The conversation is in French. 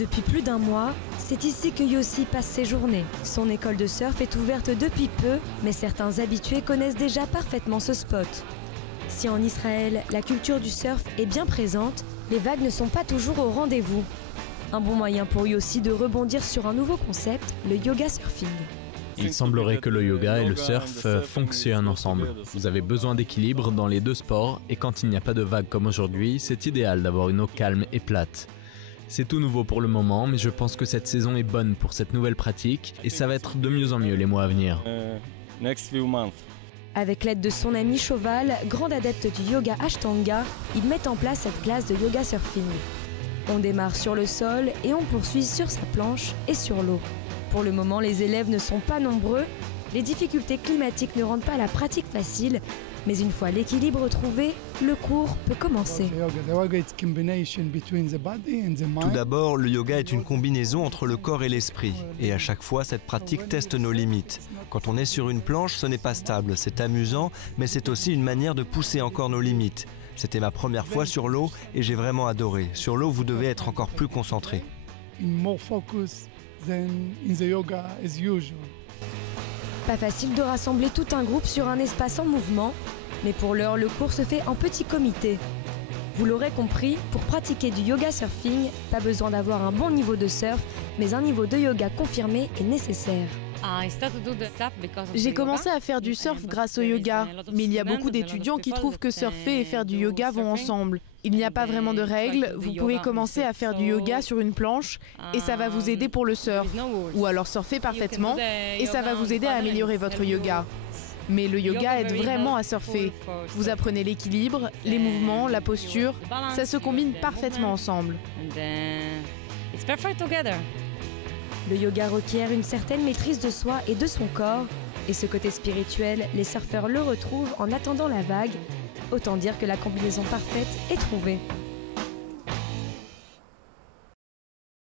Depuis plus d'un mois, c'est ici que Yossi passe ses journées. Son école de surf est ouverte depuis peu, mais certains habitués connaissent déjà parfaitement ce spot. Si en Israël, la culture du surf est bien présente, les vagues ne sont pas toujours au rendez-vous. Un bon moyen pour Yossi de rebondir sur un nouveau concept, le yoga surfing. Il semblerait que le yoga et le surf fonctionnent ensemble. Vous avez besoin d'équilibre dans les deux sports et quand il n'y a pas de vagues comme aujourd'hui, c'est idéal d'avoir une eau calme et plate. C'est tout nouveau pour le moment, mais je pense que cette saison est bonne pour cette nouvelle pratique et ça va être de mieux en mieux les mois à venir. Avec l'aide de son ami Choval, grand adepte du yoga Ashtanga, ils mettent en place cette classe de yoga surfing. On démarre sur le sol et on poursuit sur sa planche et sur l'eau. Pour le moment, les élèves ne sont pas nombreux, les difficultés climatiques ne rendent pas la pratique facile, mais une fois l'équilibre trouvé, le cours peut commencer. Tout d'abord, le yoga est une combinaison entre le corps et l'esprit. Et à chaque fois, cette pratique teste nos limites. Quand on est sur une planche, ce n'est pas stable, c'est amusant, mais c'est aussi une manière de pousser encore nos limites. C'était ma première fois sur l'eau et j'ai vraiment adoré. Sur l'eau, vous devez être encore plus concentré. Pas facile de rassembler tout un groupe sur un espace en mouvement, mais pour l'heure, le cours se fait en petit comité. Vous l'aurez compris, pour pratiquer du yoga surfing, pas besoin d'avoir un bon niveau de surf, mais un niveau de yoga confirmé est nécessaire. J'ai commencé à faire du surf grâce au yoga, mais il y a beaucoup d'étudiants qui trouvent que surfer et faire du yoga vont ensemble. Il n'y a pas vraiment de règles, vous pouvez commencer à faire du yoga sur une planche et ça va vous aider pour le surf. Ou alors surfer parfaitement et ça va vous aider à améliorer votre yoga. Mais le yoga aide vraiment à surfer. Vous apprenez l'équilibre, les mouvements, la posture, ça se combine parfaitement ensemble. Le yoga requiert une certaine maîtrise de soi et de son corps, et ce côté spirituel, les surfeurs le retrouvent en attendant la vague. Autant dire que la combinaison parfaite est trouvée.